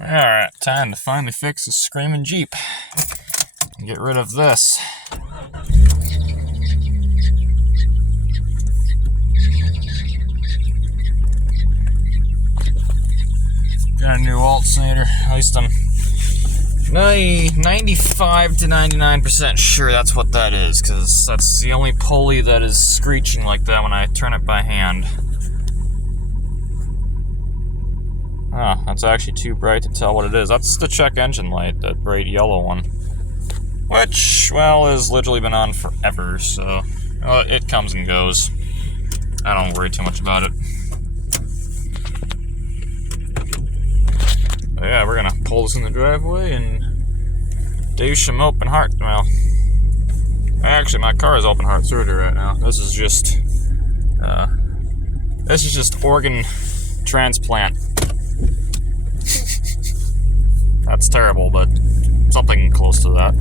Alright, time to finally fix the Screemin' Jeep. And get rid of this. Got a new alternator. At least I'm 95 to 99% sure that's what that is, because that's the only pulley that is screeching like that when I turn it by hand. Ah, that's actually too bright to tell what it is. That's the check engine light, that bright yellow one. Which, well, has literally been on forever, so it comes and goes. I don't worry too much about it. But yeah, we're gonna pull this in the driveway and do some open heart. Well, actually, my car is open heart surgery right now. This is just organ transplant. That's terrible, but something close to that.